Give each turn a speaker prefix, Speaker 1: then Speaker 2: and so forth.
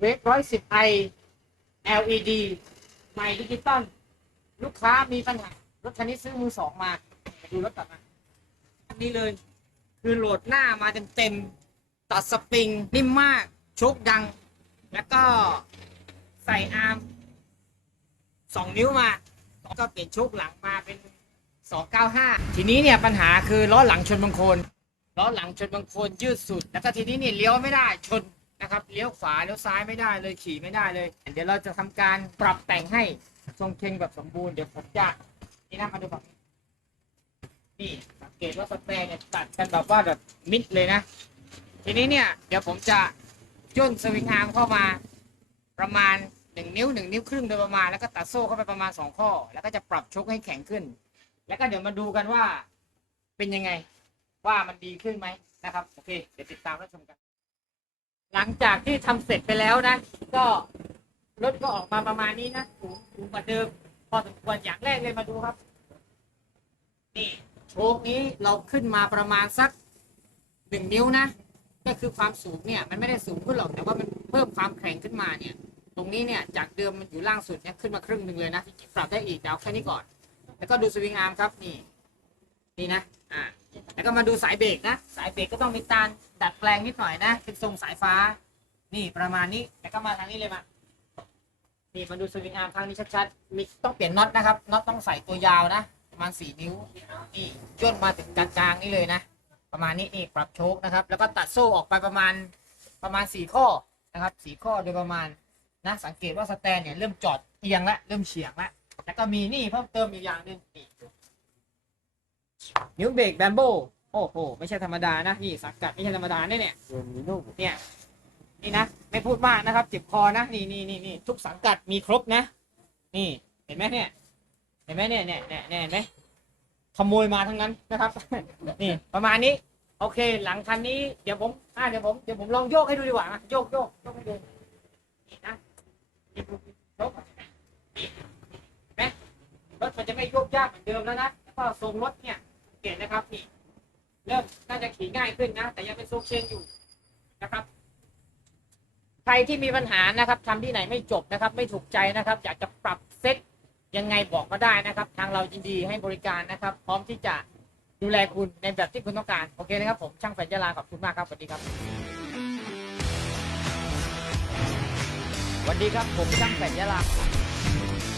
Speaker 1: เวกร้อยสิบไอ LED ใหม่ดิจิตอลลูกค้ามีปัญหารถคันนี้ซื้อมือสองมา ดูรถกลับมาอันนี้เลย คือโหลดหน้ามาเต็มๆตัดสปริง นิ่มมากโชคดัง แล้วก็ใส่อาร์มสองนิ้วมาแล้วก็เปลี่ยนโชคหลังมาเป็น 295 ทีนี้เนี่ยปัญหาคือล้อหลังชนบางคนล้อหลังชนบางคนยืดสุด แล้วก็ทีนี้เนี่ยเลี้ยวไม่ได้ชน นะครับเลี้ยวขวาเลี้ยวซ้ายไม่ได้เลยขี่ไม่ได้เลย เดี๋ยวเราจะทำการปรับแต่งให้ทรงเชงแบบสมบูรณ์เดี๋ยวผมจะนี่นะมาดูฝั่งนี้นี่สังเกตว่าสแปรเนี่ยตัดกันแบบว่าแบบมิดเลยนะ ทีนี้เนี่ยเดี๋ยวผมจะย่นสวิงอาร์มเข้ามาประมาณหนึ่งนิ้วหนึ่งนิ้วครึ่งโดยประมาณแล้วก็ตัดโซ่เข้าไปประมาณสองข้อ แล้วก็จะปรับชกให้แข็งขึ้น แล้วก็เดี๋ยวมาดูกันว่าเป็นยังไง ว่ามันดีขึ้นไหมนะครับโอเคเดี๋ยวติดตามรับชมกัน หลังจากที่ทำเสร็จไปแล้วนะ ก็รถก็ออกมาประมาณนี้นะสูงสูงกว่าเดิม พอสมควรอย่างแรกเลยมาดูครับ นี่โชคนี้เราขึ้นมาประมาณสักหนึ่งนิ้วนะก็คือความสูงเนี่ย มันไม่ได้สูงขึ้นหรอกแต่ว่ามันเพิ่มความแข็งขึ้นมาเนี่ย ตรงนี้เนี่ยจากเดิมมันอยู่ล่างสุดเนี่ยขึ้นมาครึ่งหนึ่งเลยนะปรับได้อีกเดี๋ยวเอาแค่นี้ก่อน แล้วก็ดูสวิงอาร์มครับนี่นี่นะอ่าแล้วก็มาดูสายเบรกนะ สายเบรกก็ต้องมีการ ดัดแปลงนิดหน่อยนะ เป็นทรงสายฟ้า นี่ประมาณนี้แล้วก็มาทางนี้เลยมานี่มาดูสวิงอาร์มครั้งนี้ชัดๆมีต้องเปลี่ยนน็อตนะครับน็อตต้องใส่ตัวยาวนะ ประมาณสี่นิ้วนี่ย่นมาถึงกลางๆนี่เลยนะ ประมาณนี้นี่ปรับโชคนะครับ แล้วก็ตัดโซ่ออกไปประมาณประมาณสี่ข้อนะครับสี่ข้อโดยประมาณนะสังเกตว่าสแตนเนี่ยเริ่มจอดเอียงแล้วเริ่มเฉียงแล้วแล้วก็มีนี่เพิ่มเติมอีกอย่างหนึ่งนิ้วเบรกแบมโบ โอ้โห ไม่ใช่ธรรมดานะนี่สังกัดไม่ใช่ธรรมดาเนี่ยเนี่ยเนี่ยนี่นะไม่พูดมากนะครับเจ็บคอนะนี่นี่นี่นี่ทุกสังกัดมีครบนะ นี่เห็นไหมเนี่ยเห็นไหมเนี่ยเนี่ยเนี่ยเนี่ยเห็นไหมขโมยมาทั้งนั้นนะครับ นี่ประมาณนี้ โอเค หลังคันนี้เดี๋ยวผมอ่าเดี๋ยวผมเดี๋ยวผมลองโยกให้ดูดีกว่าอะโยกโยกโยกให้ดูนี่นะนี่ดูโยกก่อนนี่เห็นไหมรถมันจะไม่โยกยากเหมือนเดิมแล้วนะแล้วก็ทรงรถเนี่ยสังเกตนะครับนี่ เริ่มน่าจะขี่ง่ายขึ้นนะ แต่ยังเป็นทรงเชนอยู่นะครับ ใครที่มีปัญหานะครับทำที่ไหนไม่จบนะครับ ไม่ถูกใจนะครับ อยากจะปรับเซ็ตยังไงบอกก็ได้นะครับ ทางเรายินดีให้บริการนะครับ พร้อมที่จะดูแลคุณในแบบที่คุณต้องการ โอเคนะครับผมช่างแฟนยาลาขอบคุณมากครับสวัสดีครับสวัสดีครับผมช่างแฟนยาลา